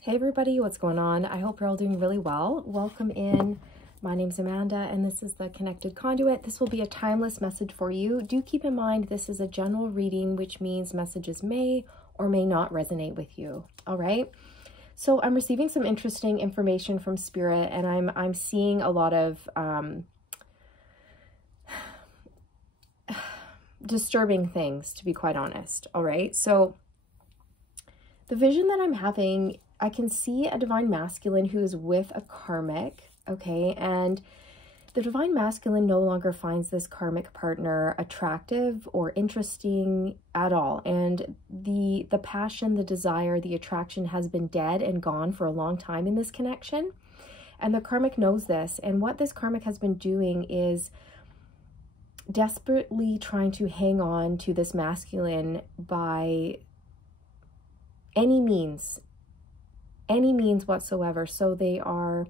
Hey everybody, what's going on? I hope you're all doing really well. Welcome in. My name's Amanda and this is the Connected Conduit. This will be a timeless message for you. Do keep in mind this is a general reading, which means messages may or may not resonate with you. All right. So I'm receiving some interesting information from Spirit, and I'm seeing a lot of disturbing things, to be quite honest. All right. So the vision that I'm having, I can see a divine masculine who is with a karmic, okay? And the divine masculine no longer finds this karmic partner attractive or interesting at all. And the passion, the desire, the attraction has been dead and gone for a long time in this connection. And the karmic knows this. And what this karmic has been doing is desperately trying to hang on to this masculine by any means whatsoever. So they are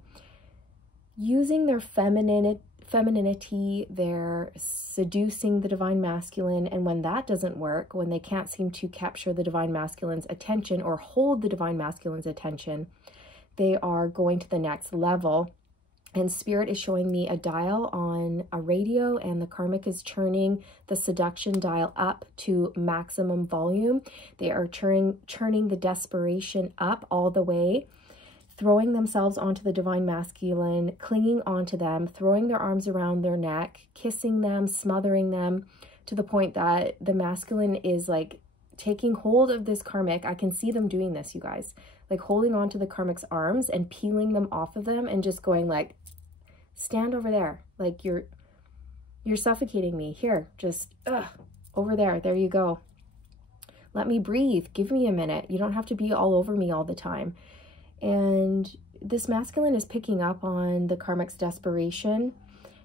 using their femininity, they're seducing the divine masculine, and when that doesn't work, when they can't seem to capture the divine masculine's attention or hold the divine masculine's attention, they are going to the next level. And Spirit is showing me a dial on a radio, and the karmic is turning the seduction dial up to maximum volume. They are churning the desperation up all the way, throwing themselves onto the divine masculine, clinging onto them, throwing their arms around their neck, kissing them, smothering them, to the point that the masculine is like taking hold of this karmic. I can see them doing this, you guys, like holding on to the karmic's arms and peeling them off of them and just going like, stand over there, like you're suffocating me here, just over there you go, let me breathe, give me a minute, you don't have to be all over me all the time. And this masculine is picking up on the karmic's desperation,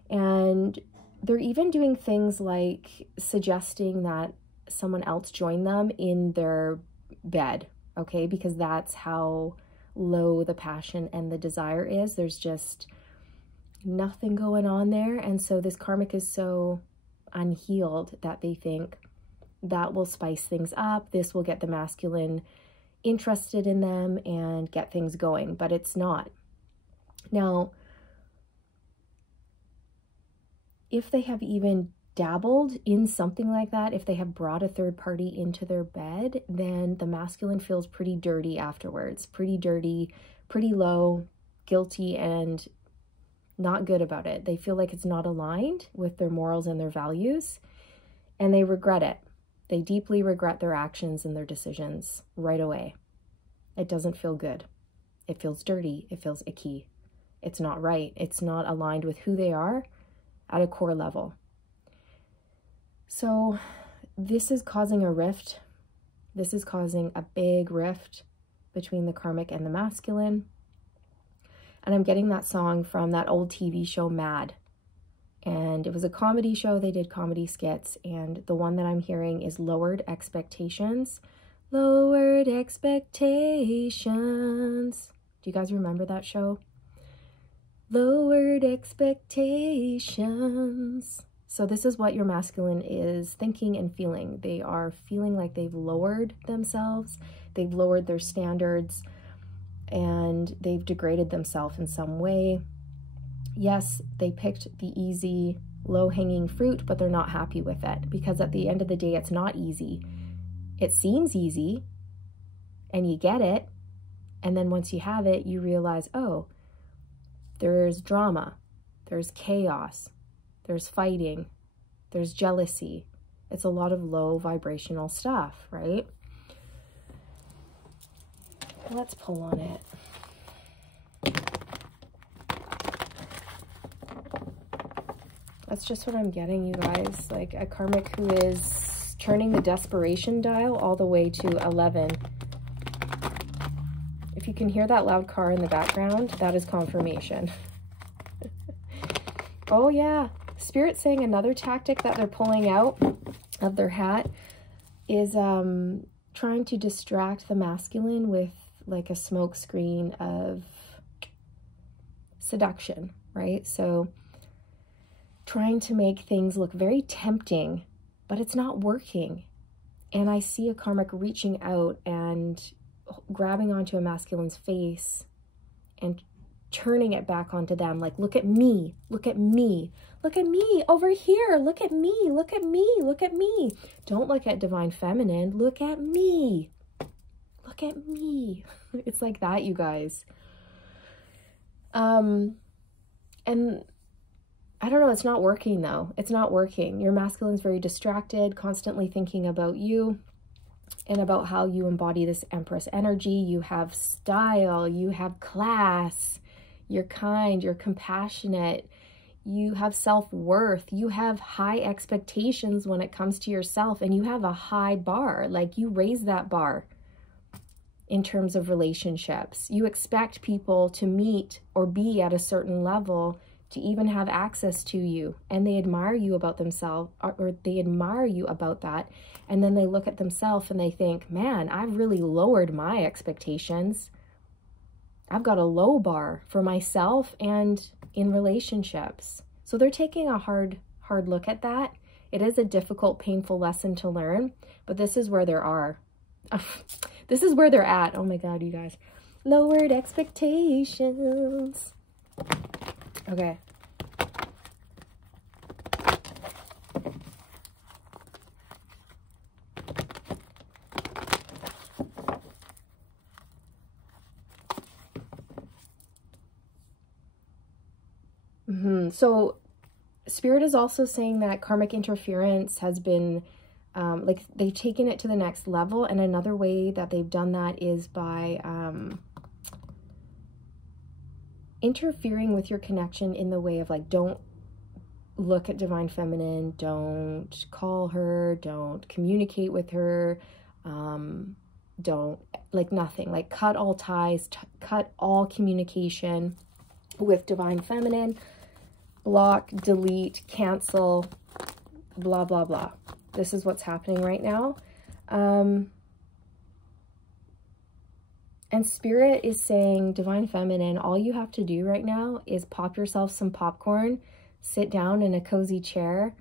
and they're even doing things like suggesting that someone else join them in their bed, okay, because that's how low the passion and the desire is. There's just nothing going on there. And so this karmic is so unhealed that they think that will spice things up, this will get the masculine interested in them and get things going, but it's not. Now, if they have even dabbled in something like that, if they have brought a third party into their bed, then the masculine feels pretty dirty afterwards, pretty dirty, pretty low, guilty, and not good about it. They feel like it's not aligned with their morals and their values, and they regret it. They deeply regret their actions and their decisions right away. It doesn't feel good. It feels dirty. It feels icky. It's not right. It's not aligned with who they are at a core level. So this is causing a rift. This is causing a big rift between the karmic and the masculine. And I'm getting that song from that old TV show, Mad. And it was a comedy show. They did comedy skits. And the one that I'm hearing is Lowered Expectations. Lowered Expectations. Do you guys remember that show? Lowered Expectations. So this is what your masculine is thinking and feeling. They are feeling like they've lowered themselves. They've lowered their standards, and they've degraded themselves in some way. Yes, they picked the easy, low-hanging fruit, but they're not happy with it, because at the end of the day, it's not easy. It seems easy, and you get it, and then once you have it, you realize, oh, there's drama, there's chaos, there's fighting, there's jealousy. It's a lot of low vibrational stuff, right? Let's pull on it. That's just what I'm getting, you guys. Like a karmic who is turning the desperation dial all the way to 11. If you can hear that loud car in the background, that is confirmation. Oh yeah, Spirit's saying another tactic that they're pulling out of their hat is trying to distract the masculine with like a smoke screen of seduction, right? So trying to make things look very tempting, but it's not working. And I see a karmic reaching out and grabbing onto a masculine's face and turning it back onto them. Like, look at me, look at me, look at me over here, look at me, look at me, look at me. Don't look at divine feminine, look at me, look at me. It's like that, you guys. And I don't know, it's not working though. It's not working. Your masculine's very distracted, constantly thinking about you and about how you embody this Empress energy. You have style, you have class, you're kind, you're compassionate, you have self-worth, you have high expectations when it comes to yourself, and you have a high bar. Like, you raise that bar in terms of relationships. You expect people to meet or be at a certain level to even have access to you, and they admire you about themselves, or they admire you about that, and then they look at themselves and they think, man, I've really lowered my expectations. I've got a low bar for myself and in relationships. So they're taking a hard look at that. It is a difficult, painful lesson to learn, but this is where they are. This is where they're at. Oh my God, you guys. Lowered expectations. Okay. So Spirit is also saying that karmic interference has been, like, they've taken it to the next level. And another way that they've done that is by interfering with your connection in the way of, like, don't look at divine feminine, don't call her, don't communicate with her, don't, like, nothing, like, cut all ties, cut all communication with divine feminine, block, delete, cancel, blah, blah, blah. This is what's happening right now. And Spirit is saying, divine feminine, all you have to do right now is pop yourself some popcorn, sit down in a cozy chair,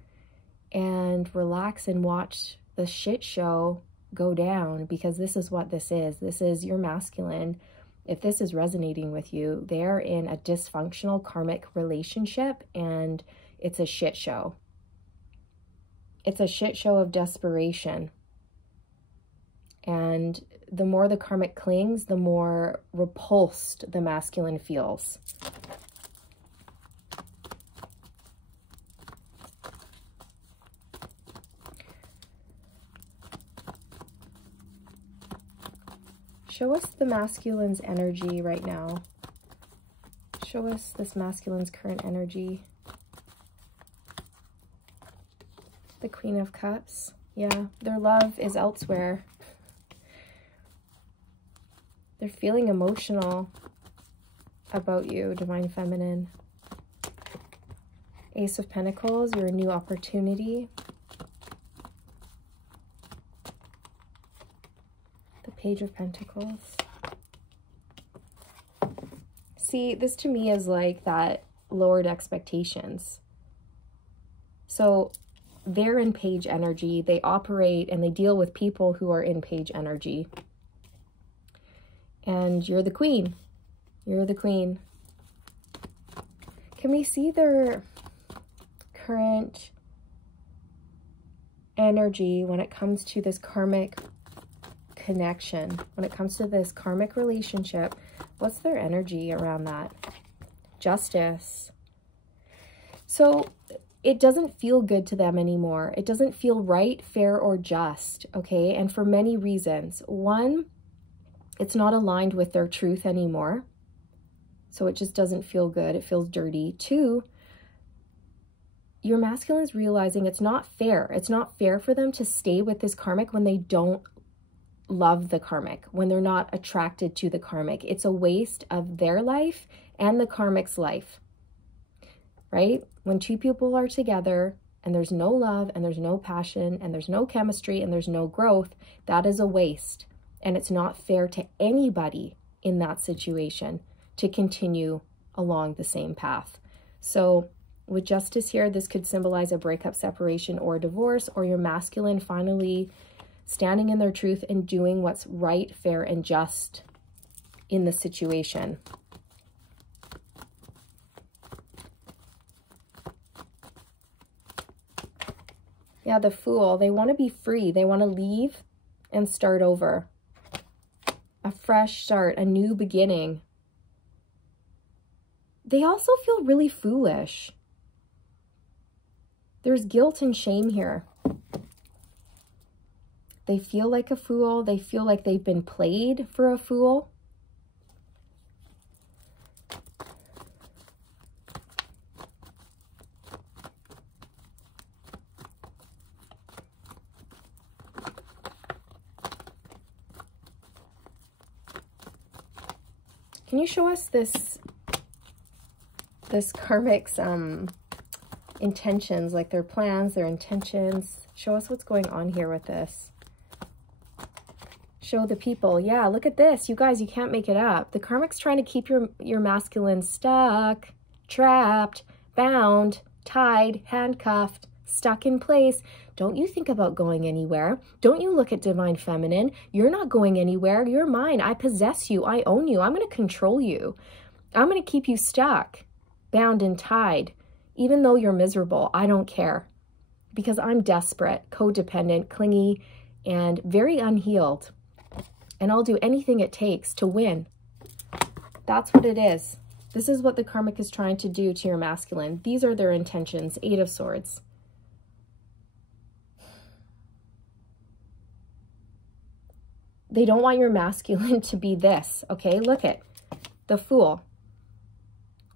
and relax and watch the shit show go down, because this is what this is. This is your masculine. If this is resonating with you, they're in a dysfunctional karmic relationship, and it's a shit show. It's a shit show of desperation. And the more the karmic clings, the more repulsed the masculine feels. Show us the masculine's energy right now. Show us this masculine's current energy. The Queen of Cups. Yeah, their love is elsewhere. They're feeling emotional about you, divine feminine. Ace of Pentacles, you're a new opportunity. Page of Pentacles. See, this to me is like that lowered expectations. So they're in page energy. They operate and they deal with people who are in page energy. And you're the queen. You're the queen. Can we see their current energy when it comes to this karmic connection, when it comes to this karmic relationship? What's their energy around that? Justice. So it doesn't feel good to them anymore. It doesn't feel right, fair, or just, okay? And for many reasons. One, it's not aligned with their truth anymore. So it just doesn't feel good. It feels dirty. Two, your masculine is realizing it's not fair. It's not fair for them to stay with this karmic when they don't love the karmic, when they're not attracted to the karmic. It's a waste of their life and the karmic's life, right? When two people are together and there's no love and there's no passion and there's no chemistry and there's no growth, that is a waste. And it's not fair to anybody in that situation to continue along the same path. So with Justice here, this could symbolize a breakup, separation, or divorce, or your masculine finally standing in their truth and doing what's right, fair, and just in the situation. Yeah, the Fool, they want to be free. They want to leave and start over. A fresh start, a new beginning. They also feel really foolish. There's guilt and shame here. They feel like a fool. They feel like they've been played for a fool. Can you show us this karmic's intentions, like their plans, their intentions? Show us what's going on here with this. Show the people. Yeah, look at this. You guys, you can't make it up. The karmic's trying to keep your masculine stuck, trapped, bound, tied, handcuffed, stuck in place. Don't you think about going anywhere. Don't you look at divine feminine. You're not going anywhere. You're mine. I possess you. I own you. I'm going to control you. I'm going to keep you stuck, bound and tied. Even though you're miserable, I don't care. Because I'm desperate, codependent, clingy, and very unhealed. And I'll do anything it takes to win. That's what it is. This is what the karmic is trying to do to your masculine. These are their intentions. 8 of Swords. They don't want your masculine to be this, okay? Look at the Fool.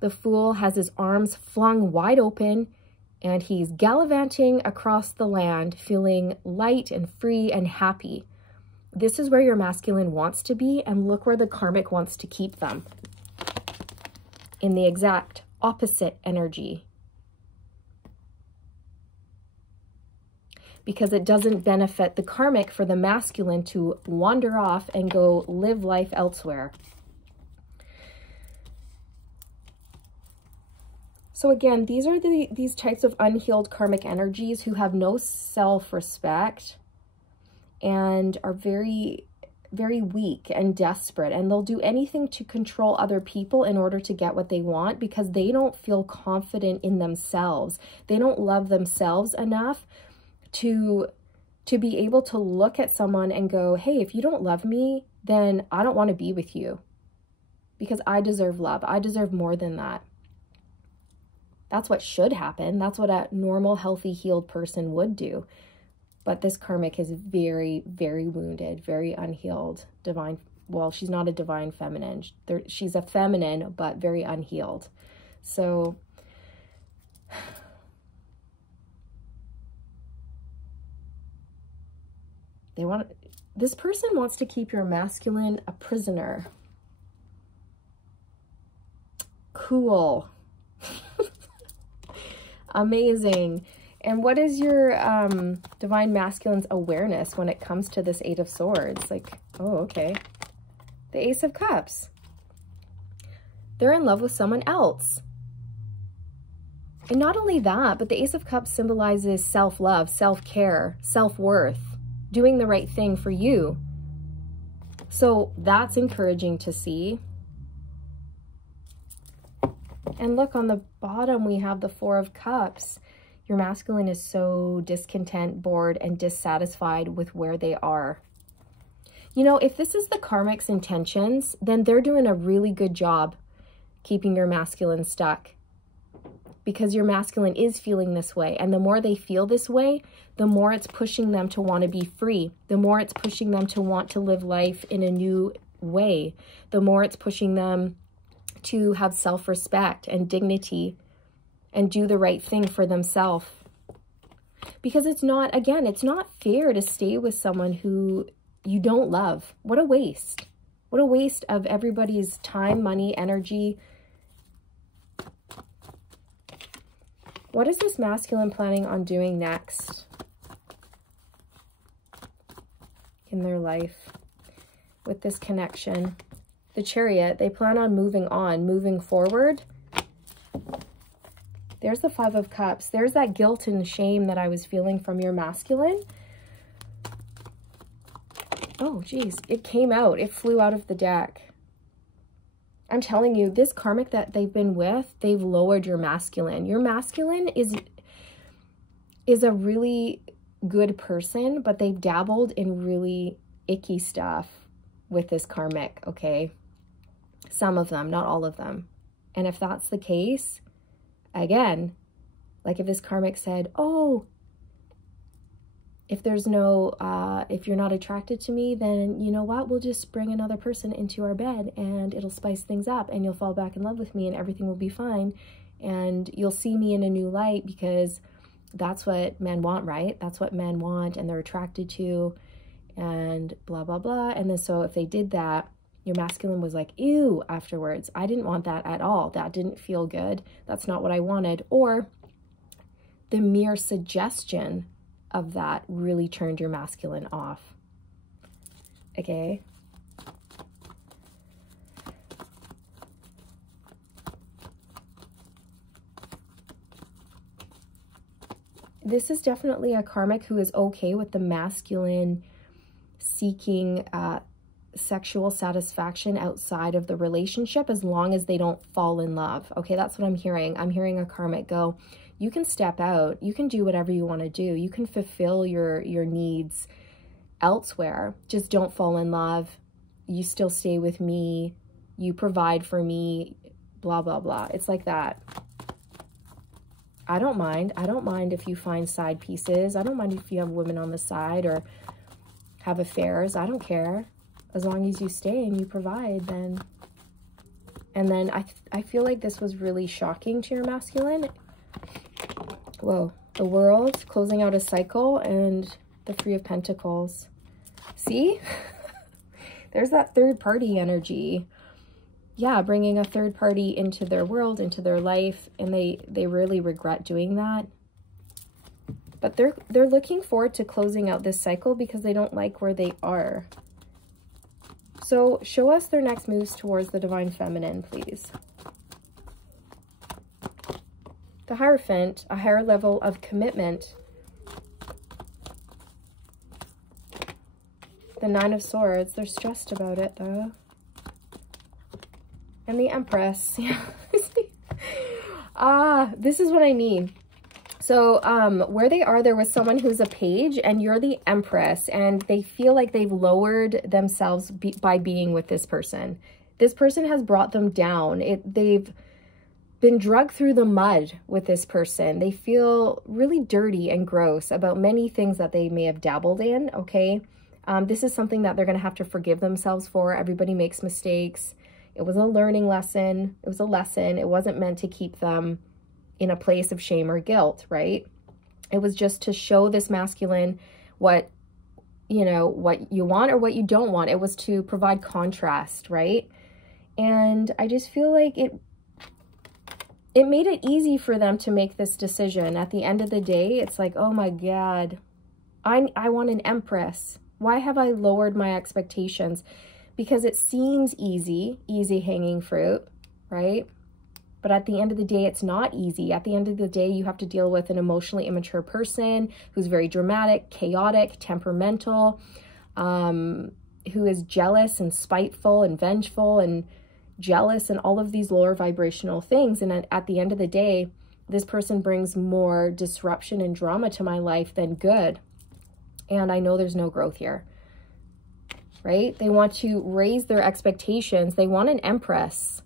The Fool has his arms flung wide open and he's gallivanting across the land, feeling light and free and happy. This is where your masculine wants to be, and look where the karmic wants to keep them. In the exact opposite energy. Because it doesn't benefit the karmic for the masculine to wander off and go live life elsewhere. So again, these are these types of unhealed karmic energies who have no self-respect and are very, very weak and desperate. And they'll do anything to control other people in order to get what they want because they don't feel confident in themselves. They don't love themselves enough to be able to look at someone and go, hey, if you don't love me, then I don't want to be with you because I deserve love. I deserve more than that. That's what should happen. That's what a normal, healthy, healed person would do. But this karmic is very, very wounded, very unhealed. Divine, well, she's not a divine feminine. She's a feminine, but very unhealed. So this person wants to keep your masculine a prisoner. Cool. Amazing. And what is your divine masculine's awareness when it comes to this 8 of Swords? Like, oh, okay. The Ace of Cups. They're in love with someone else. And not only that, but the Ace of Cups symbolizes self-love, self-care, self-worth, doing the right thing for you. So that's encouraging to see. And look, on the bottom, we have the 4 of Cups. Your masculine is so discontent, bored, and dissatisfied with where they are. You know, if this is the karmic's intentions, then they're doing a really good job keeping your masculine stuck. Because your masculine is feeling this way. And the more they feel this way, the more it's pushing them to want to be free. The more it's pushing them to want to live life in a new way. The more it's pushing them to have self-respect and dignity and do the right thing for themselves. Because it's not, again, it's not fair to stay with someone who you don't love. What a waste. What a waste of everybody's time, money, energy. What is this masculine planning on doing next in their life with this connection? The Chariot, they plan on moving on, moving forward. There's the 5 of Cups. There's that guilt and shame that I was feeling from your masculine. Oh, geez. It came out. It flew out of the deck. I'm telling you, this karmic that they've been with, they've lowered your masculine. Your masculine is a really good person, but they've dabbled in really icky stuff with this karmic, okay? Some of them, not all of them. And if that's the case, again, like if this karmic said, oh, if there's no, if you're not attracted to me, then you know what? We'll just bring another person into our bed and it'll spice things up and you'll fall back in love with me and everything will be fine. And you'll see me in a new light because that's what men want, right? That's what men want and they're attracted to and blah, blah, blah. And then so if they did that, your masculine was like, ew, afterwards. I didn't want that at all. That didn't feel good. That's not what I wanted. Or the mere suggestion of that really turned your masculine off. Okay? This is definitely a karmic who is okay with the masculine seeking sexual satisfaction outside of the relationship as long as they don't fall in love. Okay, that's what I'm hearing. I'm hearing a karmic go, you can step out, you can do whatever you want to do, you can fulfill your needs elsewhere, just don't fall in love, you still stay with me, you provide for me, blah, blah, blah. It's like that. I don't mind if you find side pieces. I don't mind if you have women on the side or have affairs. I don't care. As long as you stay and you provide, then. And then I feel like this was really shocking to your masculine. Whoa, the World, closing out a cycle, and the Three of Pentacles. See? There's that third party energy. Yeah, bringing a third party into their world, into their life, and they really regret doing that. But they're looking forward to closing out this cycle because they don't like where they are. So show us their next moves towards the Divine Feminine, please. The Hierophant, a higher level of commitment. The Nine of Swords, they're stressed about it though. And the Empress. This is what I mean. So where they are, there was someone who's a page and you're the Empress, and they feel like they've lowered themselves by being with this person. This person has brought them down. They've been dragged through the mud with this person. They feel really dirty and gross about many things that they may have dabbled in, okay? This is something that they're going to have to forgive themselves for. Everybody makes mistakes. It was a learning lesson. It was a lesson. It wasn't meant to keep them in a place of shame or guilt, right? It was just to show this masculine what, you know, what you want or what you don't want. It was to provide contrast, right? And I just feel like it made it easy for them to make this decision. At the end of the day, it's like, oh my God, I want an Empress. Why have I lowered my expectations? Because it seems easy hanging fruit, right? But at the end of the day, it's not easy. At the end of the day, you have to deal with an emotionally immature person who's very dramatic, chaotic, temperamental, who is jealous and spiteful and vengeful and jealous and all of these lower vibrational things. And at the end of the day, this person brings more disruption and drama to my life than good. And I know there's no growth here, right? They want to raise their expectations. They want an Empress,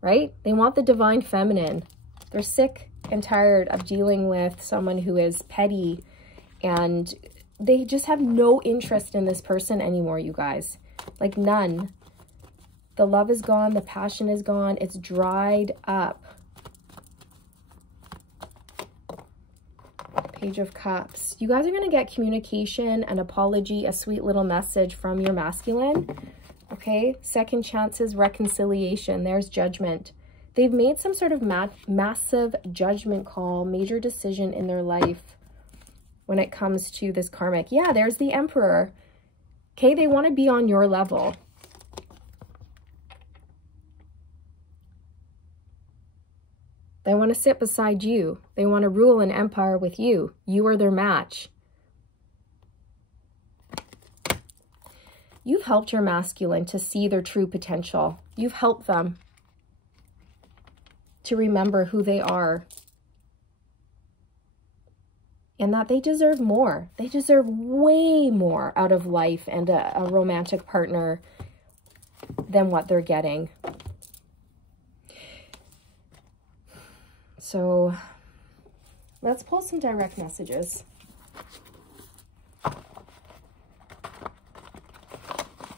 right? They want the Divine Feminine. They're sick and tired of dealing with someone who is petty, and they just have no interest in this person anymore, you guys. Like none. The love is gone. The passion is gone. It's dried up. Page of Cups. You guys are going to get communication, an apology, a sweet little message from your masculine. Okay, second chances, reconciliation. There's judgment. They've made some sort of massive judgment call, major decision in their life when it comes to this karmic. Yeah, there's the Emperor. Okay, they want to be on your level. They want to sit beside you. They want to rule an empire with you. You are their match. You've helped your masculine to see their true potential. You've helped them to remember who they are. And that they deserve more. They deserve way more out of life and a romantic partner than what they're getting. So let's pull some direct messages.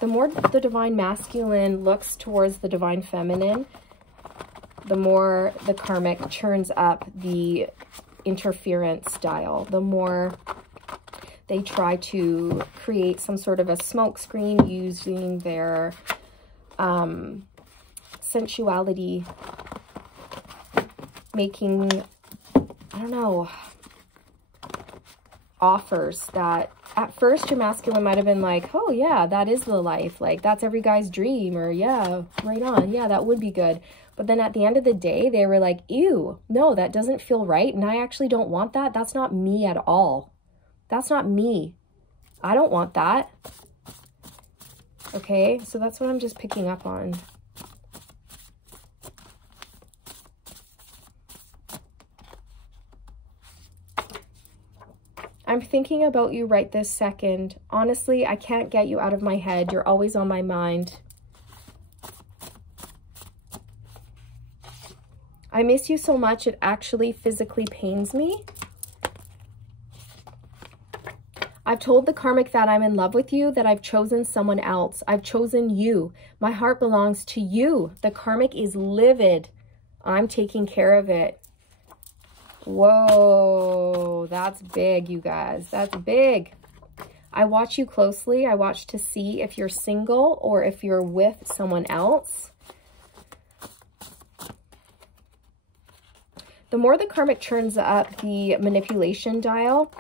The more the divine masculine looks towards the divine feminine, the more the karmic churns up the interference dial, the more they try to create some sort of a smoke screen using their sensuality, making, I don't know, offers that at first your masculine might have been like, oh yeah, that is the life, like that's every guy's dream, or yeah, right on, yeah, that would be good. But then at the end of the day, they were like, ew, no, that doesn't feel right. And I actually don't want that. That's not me at all. That's not me. I don't want that. Okay, so that's what I'm just picking up on. I'm thinking about you right this second. Honestly, I can't get you out of my head. You're always on my mind. I miss you so much, it actually physically pains me. I've told the karmic that I'm in love with you, that I've chosen someone else. I've chosen you. My heart belongs to you. The karmic is livid. I'm taking care of it. Whoa, that's big, you guys. That's big. I watch you closely. I watch to see if you're single or if you're with someone else. The more the karmic churns up the manipulation dial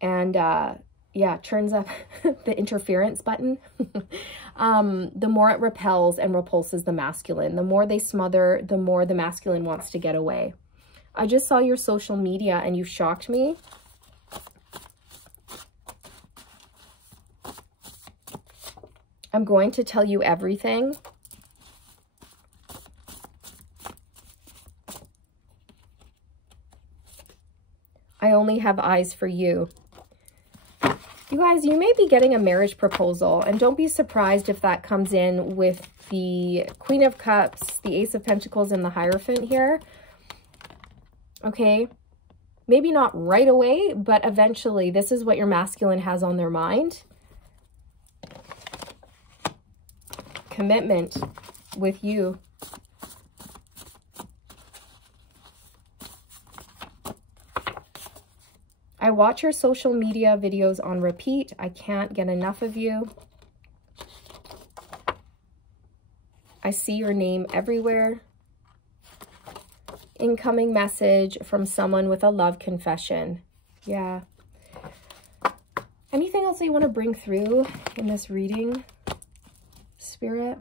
and, yeah, churns up the interference button, the more it repels and repulses the masculine. The more they smother, the more the masculine wants to get away. I just saw your social media and you shocked me. I'm going to tell you everything. I only have eyes for you. You guys, you may be getting a marriage proposal, and don't be surprised if that comes in with the Queen of Cups, the Ace of Pentacles, and the Hierophant here. Okay? Maybe not right away, but eventually this is what your masculine has on their mind. Commitment with you. I watch your social media videos on repeat. I can't get enough of you. I see your name everywhere. Incoming message from someone with a love confession. Yeah. Anything else that you want to bring through in this reading, Spirit?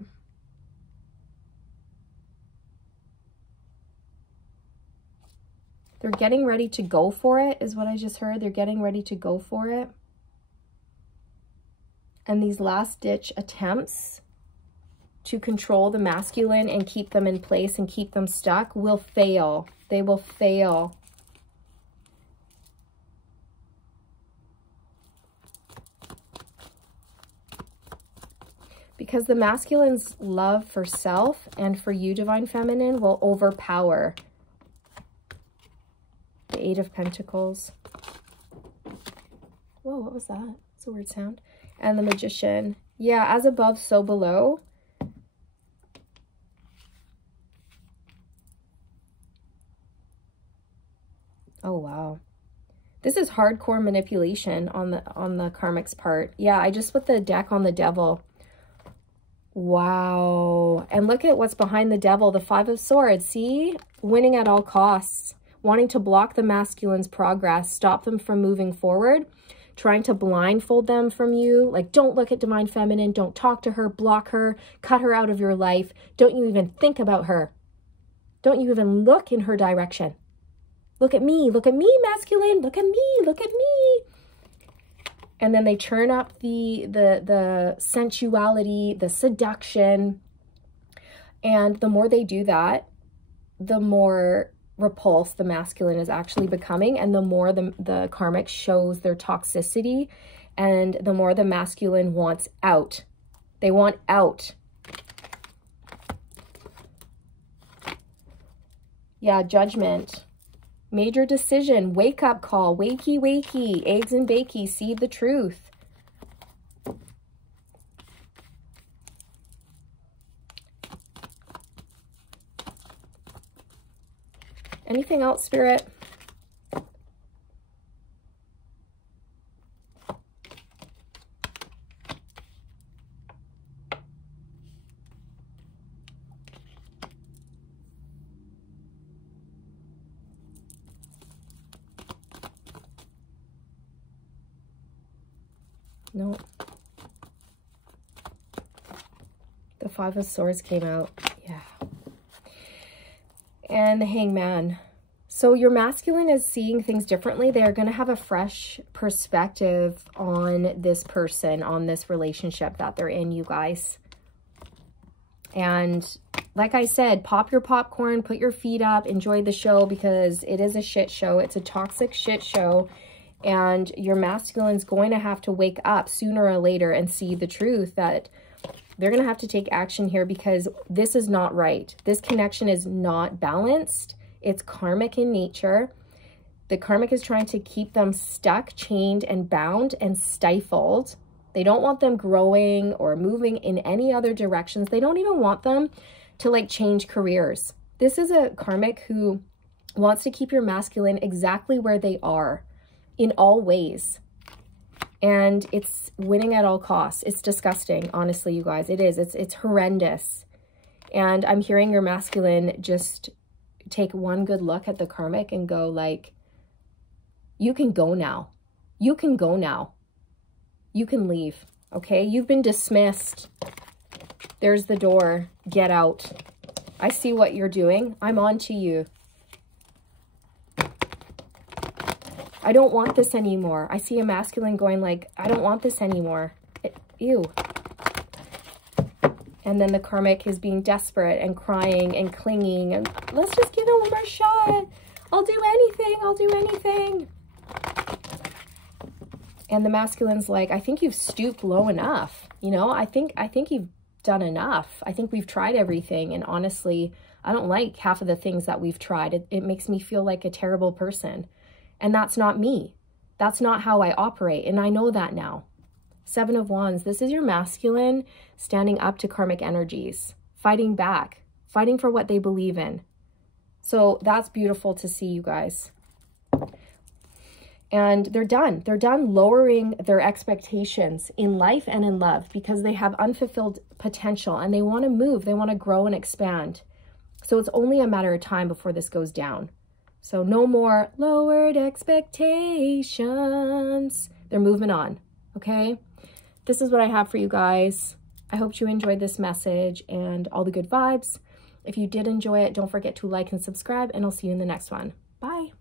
They're getting ready to go for it, is what I just heard. They're getting ready to go for it. And these last-ditch attempts to control the masculine and keep them in place and keep them stuck will fail. They will fail. Because the masculine's love for self and for you, Divine Feminine, will overpower the Eight of Pentacles. Whoa, what was that? That's a weird sound. And the Magician. Yeah, as above, so below. Oh, wow. This is hardcore manipulation on the Karmic's part. Yeah, I just put the deck on the Devil. Wow. And look at what's behind the Devil, the Five of Swords. See? Winning at all costs. Wanting to block the masculine's progress, stop them from moving forward, trying to blindfold them from you. Like, don't look at Divine Feminine, don't talk to her, block her, cut her out of your life. Don't you even think about her. Don't you even look in her direction. Look at me, masculine, look at me, look at me. And then they turn up the sensuality, the seduction. And the more they do that, the more repulsed the masculine is actually becoming, and the more the karmic shows their toxicity, and the more the masculine wants out. They want out. Yeah, judgment. Major decision. Wake up call. Wakey, wakey. Eggs and bakey. See the truth. Anything else, Spirit? No. The Five of Swords came out. Yeah. And the Hangman. So your masculine is seeing things differently. They are going to have a fresh perspective on this person, on this relationship that they're in, you guys. And like I said, pop your popcorn, put your feet up, enjoy the show, because it is a shit show. It's a toxic shit show. And your masculine's going to have to wake up sooner or later and see the truth that they're going to have to take action here, because this is not right. This connection is not balanced. It's karmic in nature. The karmic is trying to keep them stuck, chained, and bound and stifled. They don't want them growing or moving in any other directions. They don't even want them to like change careers. This is a karmic who wants to keep your masculine exactly where they are in all ways. And it's winning at all costs. It's disgusting, honestly, you guys. It is. It's horrendous. And I'm hearing your masculine just take one good look at the karmic and go like, you can go now. You can go now. You can leave, okay? You've been dismissed. There's the door. Get out. I see what you're doing. I'm on to you. I don't want this anymore. I see a masculine going like, I don't want this anymore. Ew. And then the karmic is being desperate and crying and clinging. And let's just give it one more shot. I'll do anything. I'll do anything. And the masculine's like, I think you've stooped low enough. You know, I think you've done enough. I think we've tried everything. And honestly, I don't like half of the things that we've tried. It makes me feel like a terrible person. And that's not me. That's not how I operate. And I know that now. Seven of Wands. This is your masculine standing up to karmic energies, fighting back, fighting for what they believe in. So that's beautiful to see, you guys. And they're done. They're done lowering their expectations in life and in love, because they have unfulfilled potential and they want to move. They want to grow and expand. So it's only a matter of time before this goes down. So no more lowered expectations. They're moving on, okay? This is what I have for you guys. I hope you enjoyed this message and all the good vibes. If you did enjoy it, don't forget to like and subscribe, and I'll see you in the next one. Bye.